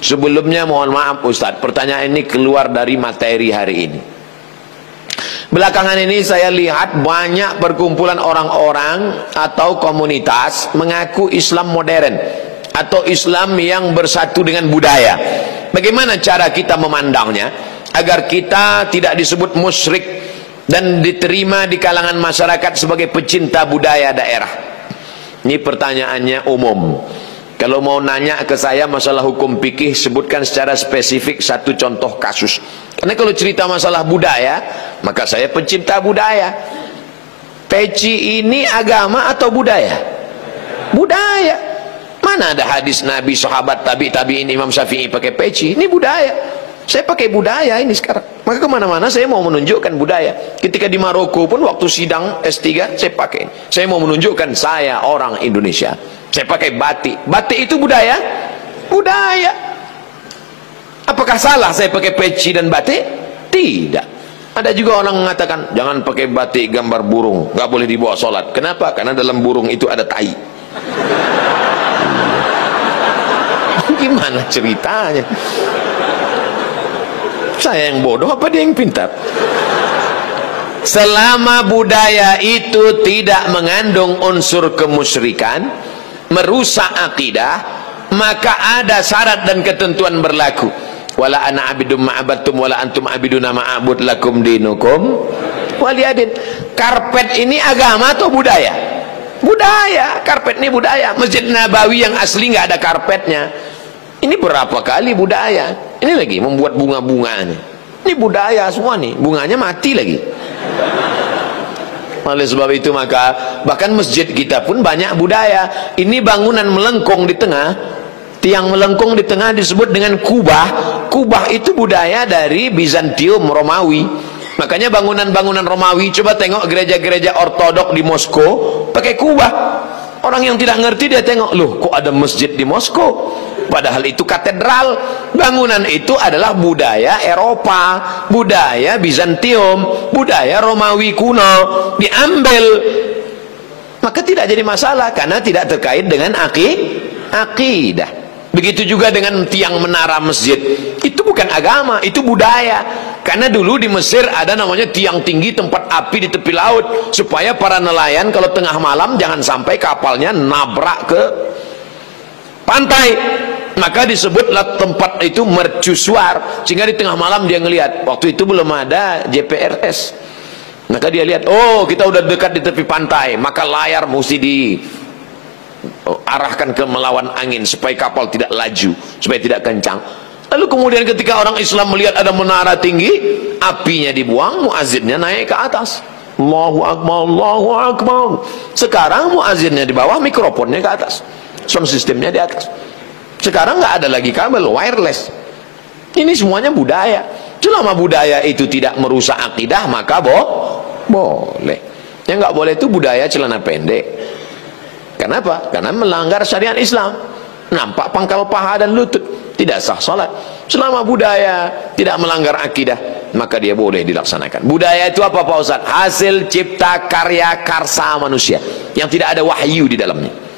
Sebelumnya mohon maaf Ustadz, pertanyaan ini keluar dari materi hari ini. Belakangan ini saya lihat banyak perkumpulan orang-orang atau komunitas mengaku Islam modern atau Islam yang bersatu dengan budaya. Bagaimana cara kita memandangnya agar kita tidak disebut musyrik dan diterima di kalangan masyarakat sebagai pecinta budaya daerah? Ini pertanyaannya umum. Kalau mau nanya ke saya masalah hukum fikih, sebutkan secara spesifik satu contoh kasus. Karena kalau cerita masalah budaya, maka saya pencinta budaya. Peci ini agama atau budaya? Budaya. Mana ada hadis Nabi, sahabat, tabi'in, Imam Syafi'i pakai peci? Ini budaya. Saya pakai budaya ini sekarang. Maka kemana-mana saya mau menunjukkan budaya. Ketika di Maroko pun waktu sidang S3 saya pakai. Saya mau menunjukkan saya orang Indonesia. Saya pakai batik. Batik itu budaya? Budaya. Apakah salah saya pakai peci dan batik? Tidak. Ada juga orang mengatakan jangan pakai batik gambar burung, nggak boleh dibawa sholat. Kenapa? Karena dalam burung itu ada tai. Gimana ceritanya? Saya yang bodoh apa dia yang pintar? Selama budaya itu tidak mengandung unsur kemusyrikan, merusak akidah, maka ada syarat dan ketentuan berlaku. Wala ana abidum ma'abattum wala antum abiduna ma'abud lakum dinukum waliyadin. Karpet ini agama atau budaya? Budaya. Karpet ini budaya. Masjid Nabawi yang asli nggak ada karpetnya. Ini berapa kali budaya? Ini lagi membuat bunga-bunganya. Ini budaya semua nih. Bunganya mati lagi. Oleh sebab itu maka bahkan masjid kita pun banyak budaya. Ini bangunan melengkung di tengah, tiang melengkung di tengah disebut dengan kubah. Kubah itu budaya dari Bizantium, Romawi. Makanya bangunan-bangunan Romawi, coba tengok gereja-gereja ortodok di Moskow pakai kubah. Orang yang tidak ngerti dia tengok, loh kok ada masjid di Moskow? Padahal itu katedral. Bangunan itu adalah budaya Eropa, budaya Bizantium, budaya Romawi kuno, diambil. Maka tidak jadi masalah karena tidak terkait dengan akidah. Begitu juga dengan tiang menara masjid. Itu bukan agama, itu budaya. Karena dulu di Mesir ada namanya tiang tinggi tempat api di tepi laut, supaya para nelayan kalau tengah malam jangan sampai kapalnya nabrak ke pantai. Maka disebutlah tempat itu mercusuar, sehingga di tengah malam dia ngelihat. Waktu itu belum ada GPRS. Maka dia lihat, oh kita udah dekat di tepi pantai, maka layar mesti diarahkan ke melawan angin supaya kapal tidak laju, supaya tidak kencang. Lalu kemudian ketika orang Islam melihat ada menara tinggi, apinya dibuang, muazzinnya naik ke atas. Allahu Akbar, Allahu Akbar. Sekarang muazzinnya di bawah, mikrofonnya ke atas, sound systemnya di atas. Sekarang nggak ada lagi kabel, wireless. Ini semuanya budaya. Selama budaya itu tidak merusak akidah, maka boleh. Yang nggak boleh itu budaya celana pendek. Kenapa? Karena melanggar syariat Islam. Nampak pangkal paha dan lutut, tidak sah salat. Selama budaya tidak melanggar akidah, maka dia boleh dilaksanakan. Budaya itu apa Pak Ustaz? Hasil cipta karya karsa manusia yang tidak ada wahyu di dalamnya.